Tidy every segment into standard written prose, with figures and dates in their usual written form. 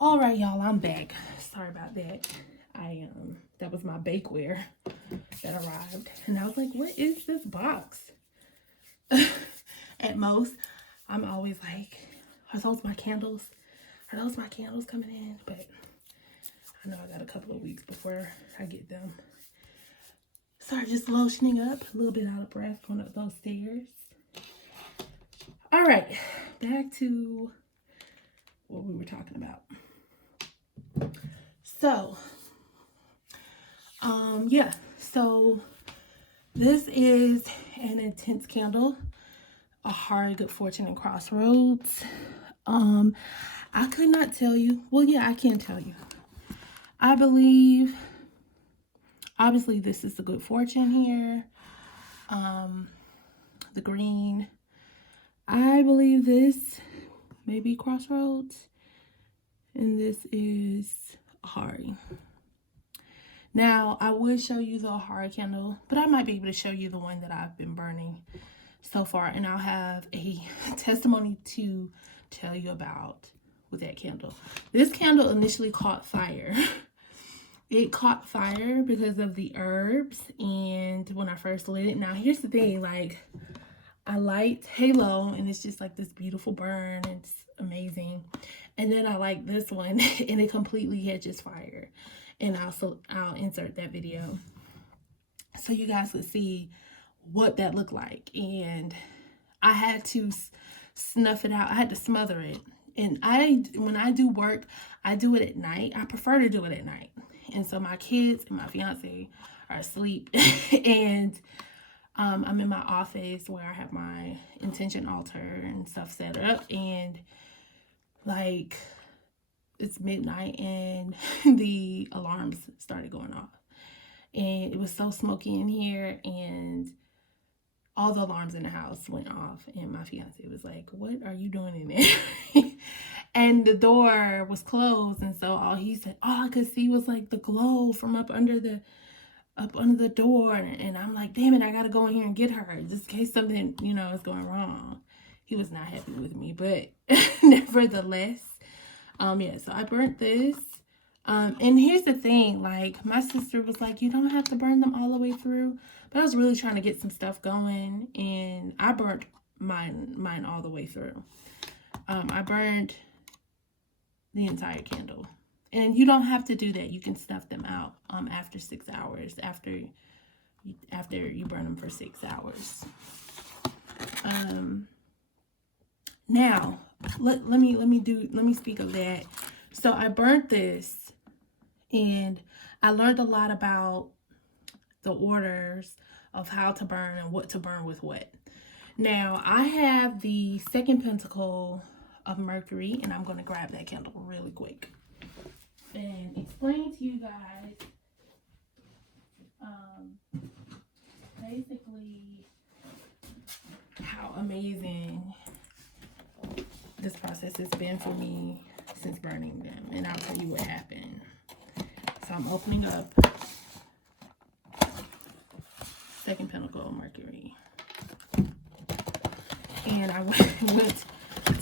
All right, y'all, I'm back. Sorry about that. That was my bakeware that arrived, and I was like, "What is this box?" At most, I'm always like, "Are those my candles? Are those my candles coming in?" But I know I got a couple of weeks before I get them. Sorry, just lotioning up, a little bit out of breath going up those stairs. All right, back to what we were talking about. So, yeah, so this is an intense candle, a hard good fortune and crossroads. I could not tell you. Well, yeah, I can tell you. I believe, obviously, this is the good fortune here. The green. I believe this may be crossroads, and this is Ahari. Now, I would show you the Ahari candle, but I might be able to show you the one that I've been burning so far, and I'll have a testimony to tell you about with that candle. This candle initially caught fire. It caught fire because of the herbs, and when I first lit it. Now, here's the thing, like, I light Halo, and it's just like this beautiful burn. It's amazing. And then I like this one, and it completely catches fire. And I'll insert that video so you guys could see what that looked like. And I had to snuff it out. I had to smother it. And when I do work, I do it at night. I prefer to do it at night. And so my kids and my fiance are asleep, and I'm in my office where I have my intention altar and stuff set up, and like it's midnight and the alarms started going off, and it was so smoky in here, and all the alarms in the house went off, and my fiance was like, "What are you doing in there?" And the door was closed, and so all I could see was like the glow from up under the door, and I'm like, damn it, I gotta go in here and get her just in case something is going wrong. He was not happy with me, but nevertheless, yeah, so I burnt this. And here's the thing, like, my sister was like, you don't have to burn them all the way through, but I was really trying to get some stuff going, and I burnt mine all the way through. I burned the entire candle. And you don't have to do that. You can snuff them out after 6 hours, after you burn them for 6 hours. Now, let me speak of that. So I burnt this, and I learned a lot about the orders of how to burn and what to burn with what. Now, I have the second pentacle of Mercury, and I'm going to grab that candle really quick and explain to you guys basically how amazing this process has been for me since burning them, and I'll tell you what happened. So I'm opening up second pentacle of Mercury, and I went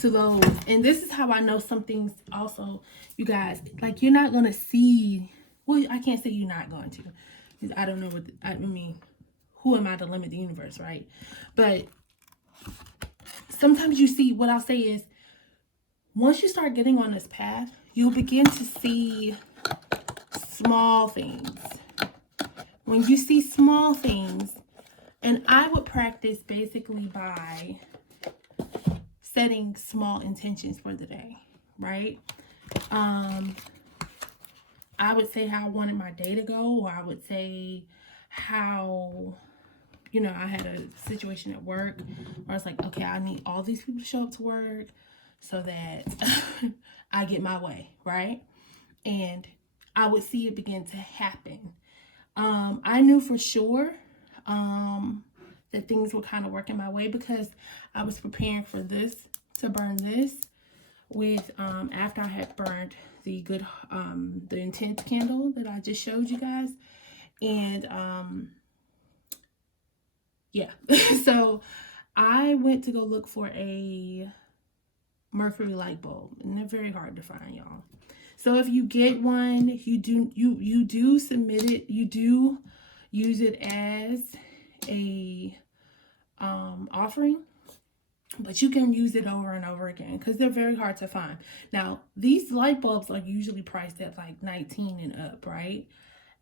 to those, and this is how I know some things also, you guys, like, you're not gonna see, well, I can't say you're not going to, because I don't know I mean, who am I to limit the universe, right? But sometimes you see, what I'll say is, once you start getting on this path, you'll begin to see small things. When you see small things, and I would practice basically by setting small intentions for the day, right? I would say how I wanted my day to go, or I would say how, I had a situation at work where I was like, okay, I need all these people to show up to work so that I get my way, right? And I would see it begin to happen. I knew for sure that things were kind of working my way because I was preparing for this, to burn this with after I had burned the intense candle that I just showed you guys. And yeah, so I went to go look for a Mercury light bulb, and they're very hard to find, y'all. So if you get one, you do submit it. You do use it as a offering, but you can use it over and over again because they're very hard to find. Now, these light bulbs are usually priced at like 19 and up, right?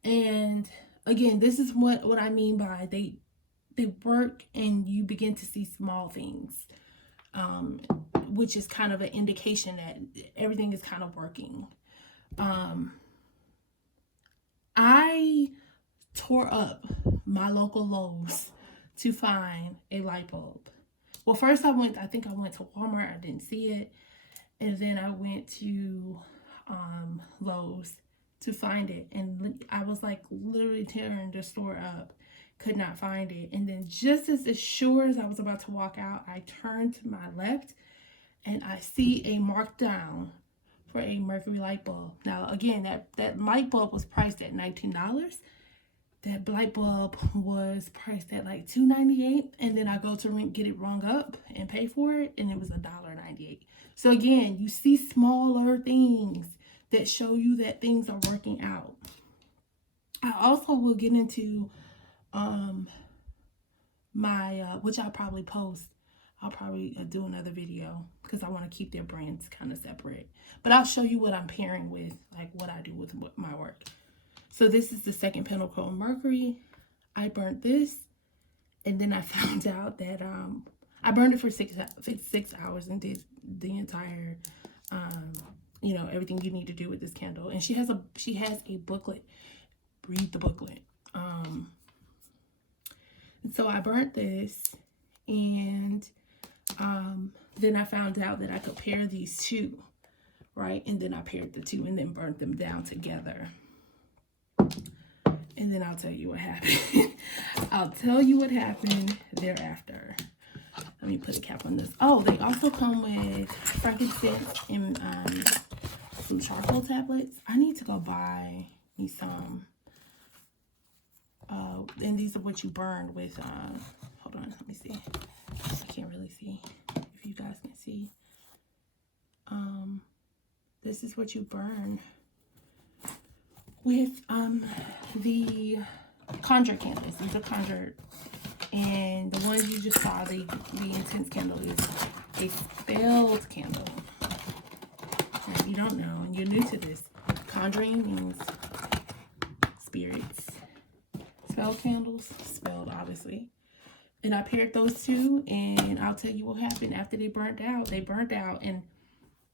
And again, this is what I mean by they work and you begin to see small things, which is kind of an indication that everything is kind of working. I tore up my local Lowe's to find a light bulb. Well, first I think I went to Walmart. I didn't see it. And then I went to Lowe's to find it. And I was like literally tearing the store up. Could not find it. And then just as sure as I was about to walk out, I turned to my left and I see a markdown for a mercury light bulb. Now, again, that light bulb was priced at $19. That light bulb was priced at like $2.98, and then I go to get it rung up and pay for it, and it was $1.98. So again, you see smaller things that show you that things are working out. I also will get into which I'll probably post. I'll probably do another video because I want to keep their brands kind of separate. But I'll show you what I'm pairing with, like what I do with my work. So this is the second Pentachrome Mercury. I burnt this, and then I found out that I burned it for 6 hours and did the entire, everything you need to do with this candle. And she has a booklet. Read the booklet. And so I burnt this, and then I found out that I could pair these two, right? And then I paired the two and then burnt them down together. And then I'll tell you what happened. I'll tell you what happened thereafter. Let me put a cap on this. Oh, they also come with frankincense and some charcoal tablets. I need to go buy me some. And these are what you burn with. Hold on, let me see. I can't really see if you guys can see. This is what you burn with the Conjure candles. These are Conjure, and the ones you just saw, the intense candle is a spelled candle. Now, if you don't know and you're new to this, conjuring means spirits. Spelled candles, spelled obviously. And I paired those two, and I'll tell you what happened after they burnt out. They burnt out, and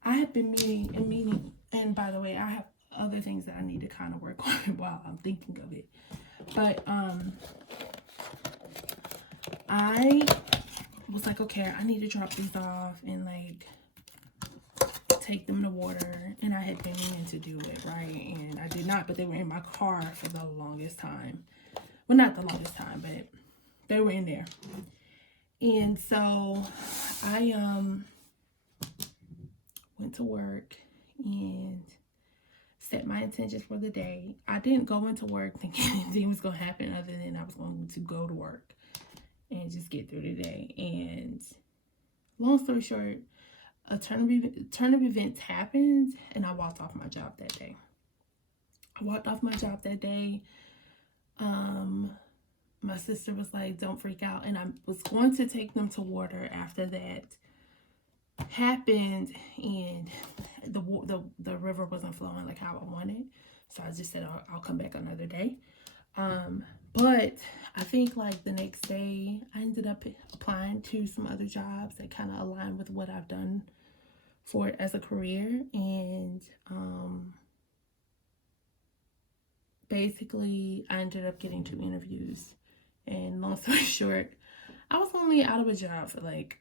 I have been meaning, and by the way, I have other things that I need to kind of work on while I'm thinking of it. But I was like, okay, I need to drop these off and like take them to water, and I had been meaning to do it, right? And I did not, but they were in my car for the longest time. Well, not the longest time, but they were in there. And so I went to work and set my intentions for the day. I didn't go into work thinking anything was going to happen other than I was going to go to work and just get through the day. And long story short, a turn of events happened, and I walked off my job that day. My sister was like, don't freak out. And I was going to take them to water after that happened, and the river wasn't flowing like how I wanted. So I just said, I'll come back another day. But I think like the next day, I ended up applying to some other jobs that kind of align with what I've done for it as a career. And basically, I ended up getting 2 interviews. And long story short, I was only out of a job for like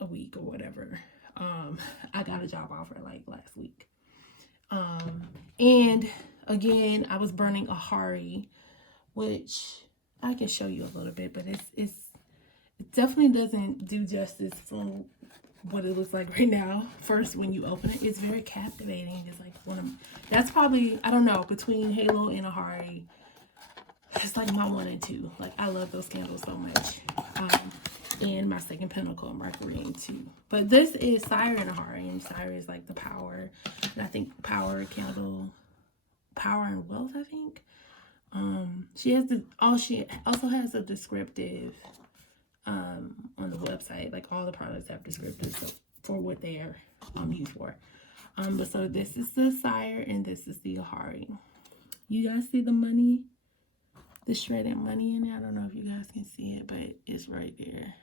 a week or whatever. I got a job offer like last week. And again, I was burning a Hari, which I can show you a little bit, but it definitely doesn't do justice for what it looks like right now. First, when you open it, it's very captivating. It's like that's probably, I don't know, between Halo and a Hari, it's like my 1 and 2. Like, I love those candles so much. And my second pentacle, Mercury in 2. But this is Sire and Ahari, and Sire is like the power. And I think power candle, power and wealth, I think. She has she also has a descriptive on the website. Like all the products have descriptives for what they are used for. But so this is the Sire and this is the Ahari. You guys see the money? The shredded money in there. I don't know if you guys can see it, but it's right there.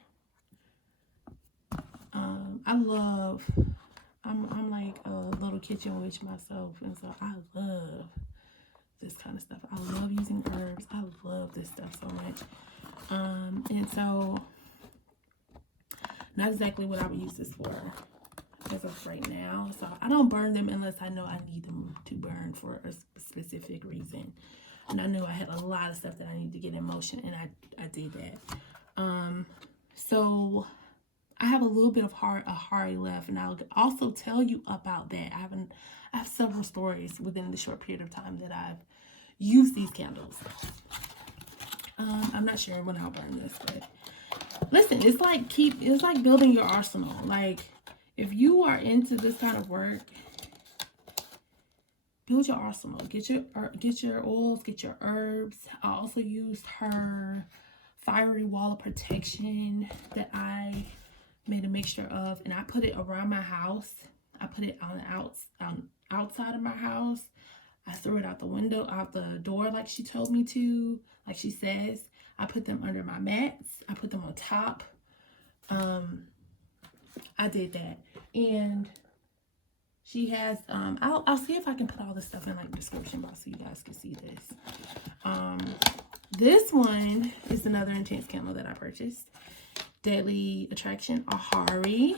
I'm like a little kitchen witch myself, and so I love this kind of stuff. I love using herbs. I love this stuff so much. And so not exactly what I would use this for as of right now. So I don't burn them unless I know I need them to burn for a specific reason. And I knew I had a lot of stuff that I needed to get in motion, and I did that. So I have a little bit of Ahari left, and I'll also tell you about that. I have several stories within the short period of time that I've used these candles. I'm not sure when I'll burn this, but listen, it's like building your arsenal. Like if you are into this kind of work, build your arsenal. Get your oils, get your herbs. I also used her fiery wall of protection that I made a mixture of, and I put it around my house. I put it on the outside of my house. I threw it out the window, out the door like she told me to, like she says. I put them under my mats. I put them on top. I did that. And she has, I'll see if I can put all this stuff in like the description box so you guys can see this. This one is another intense candle that I purchased. Deadly Attraction, Ahari.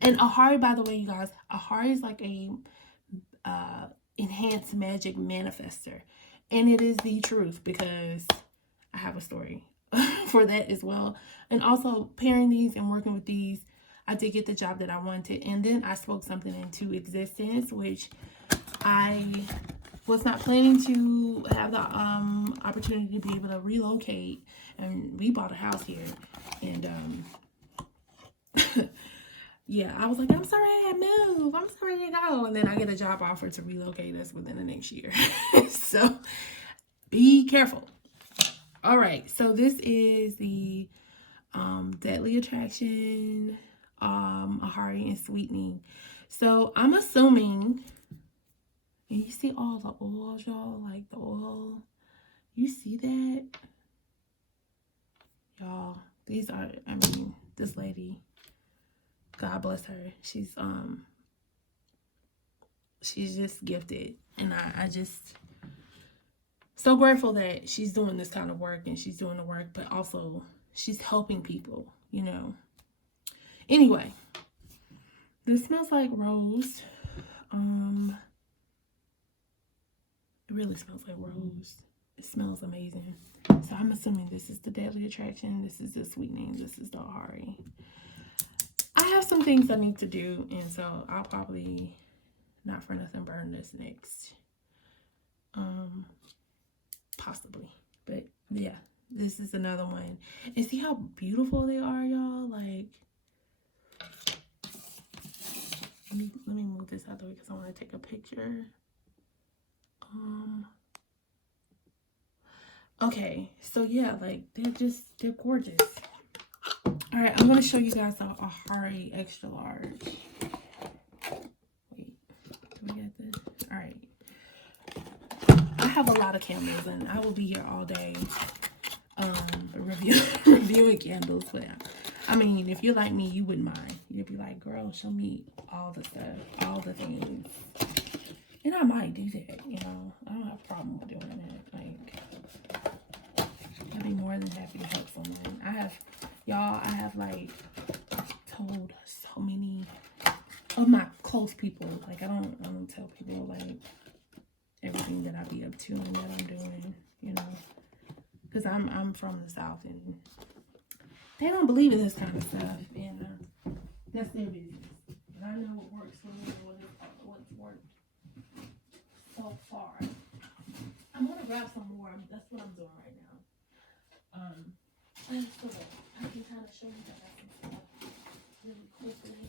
And Ahari, by the way, you guys, Ahari is like a enhanced magic manifester. And it is the truth because I have a story for that as well. And also pairing these and working with these, I did get the job that I wanted. And then I spoke something into existence, which I was not planning to have the opportunity to be able to relocate. And we bought a house here. And yeah, I was like, I'm sorry I move. I'm sorry to go. And then I get a job offer to relocate us within the next year. So be careful. All right. So this is the Deadly Attraction, Ahari and Sweetening. So I'm assuming, and you see all the oils, y'all, like the oil. You see that? Y'all, these are, I mean, this lady, God bless her. She's just gifted. And I just so grateful that she's doing this kind of work and she's doing the work, but also she's helping people, you know. Anyway, this smells like rose. It really smells like rose. It smells amazing. So I'm assuming this is the Deadly Attraction. This is the Sweetening. This is the Ahari. I have some things I need to do, and so I'll probably, not for nothing, burn this next. Possibly. But yeah, this is another one. And see how beautiful they are, y'all? Like, let me move this out of the way because I want to take a picture. Okay, so yeah, like they're gorgeous. All right, I'm gonna show you guys the Ahari extra large. Wait, do we get this? All right, I have a lot of candles, and I will be here all day, reviewing candles. But I mean, if you're like me, you wouldn't mind. You'd be like, girl, show me all the stuff, all the things. And I might do that, you know. I don't have a problem with doing that. Like, I'd be more than happy to help someone. I have like told so many of my close people. Like, I don't tell people like everything that I be up to and that I'm doing, you know. Because I'm from the South and they don't believe in this kind of stuff. And that's their business. And I know what works for me and what's worked so far. I'm gonna grab some more. That's what I'm doing right now. I can kind of show you guys some stuff really quickly.